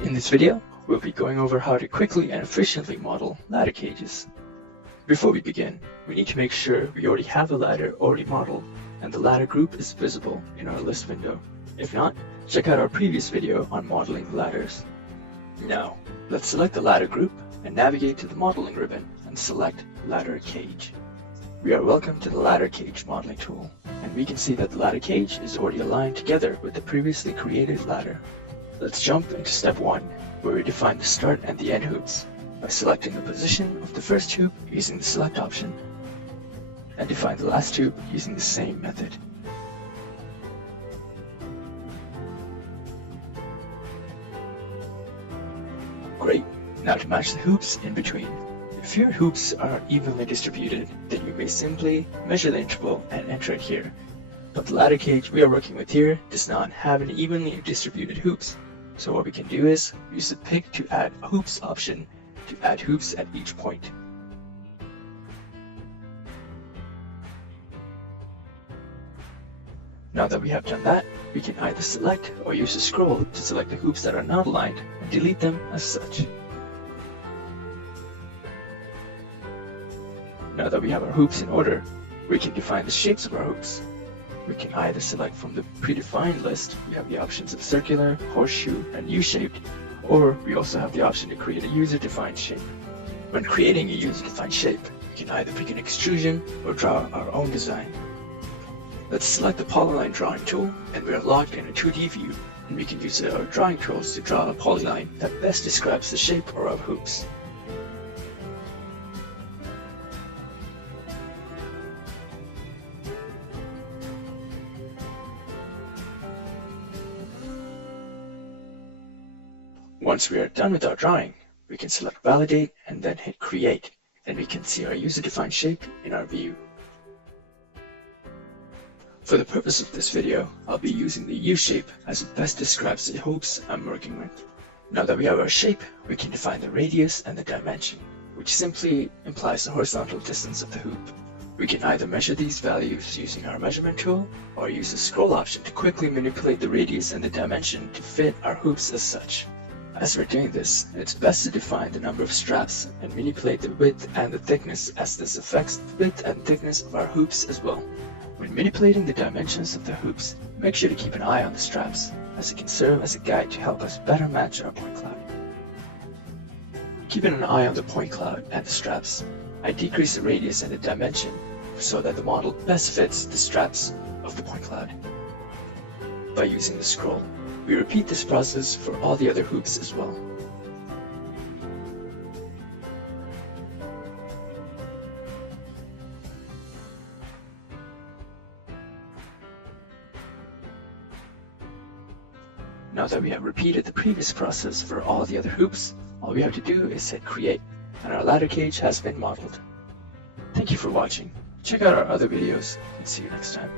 In this video, we'll be going over how to quickly and efficiently model ladder cages. Before we begin, we need to make sure we already have the ladder already modeled and the ladder group is visible in our list window. If not, check out our previous video on modeling ladders. Now, let's select the ladder group and navigate to the modeling ribbon and select ladder cage. We are welcome to the ladder cage modeling tool, and we can see that the ladder cage is already aligned together with the previously created ladder. Let's jump into step 1, where we define the start and the end hoops by selecting the position of the first hoop using the select option, and define the last hoop using the same method. Great, now to match the hoops in between. If your hoops are evenly distributed, then you may simply measure the interval and enter it here. But the ladder cage we are working with here does not have an evenly distributed hoops. So what we can do is use the pick to add hoops option to add hoops at each point. Now that we have done that, we can either select or use the scroll to select the hoops that are not aligned and delete them as such. Now that we have our hoops in order, we can define the shapes of our hoops. We can either select from the predefined list, we have the options of circular, horseshoe, and U-shaped, or we also have the option to create a user-defined shape. When creating a user-defined shape, we can either pick an extrusion or draw our own design. Let's select the polyline drawing tool, and we are locked in a 2D view, and we can use our drawing tools to draw a polyline that best describes the shape of our hoops. Once we are done with our drawing, we can select Validate and then hit Create, and we can see our user-defined shape in our view. For the purpose of this video, I'll be using the U-shape as it best describes the hoops I'm working with. Now that we have our shape, we can define the radius and the dimension, which simply implies the horizontal distance of the hoop. We can either measure these values using our measurement tool, or use the scroll option to quickly manipulate the radius and the dimension to fit our hoops as such. As we're doing this, it's best to define the number of straps and manipulate the width and the thickness, as this affects the width and thickness of our hoops as well. When manipulating the dimensions of the hoops, make sure to keep an eye on the straps, as it can serve as a guide to help us better match our point cloud. Keeping an eye on the point cloud and the straps, I decrease the radius and the dimension so that the model best fits the straps of the point cloud. By using the scroll, we repeat this process for all the other hoops as well. Now that we have repeated the previous process for all the other hoops, all we have to do is hit Create, and our ladder cage has been modeled. Thank you for watching. Check out our other videos, and see you next time.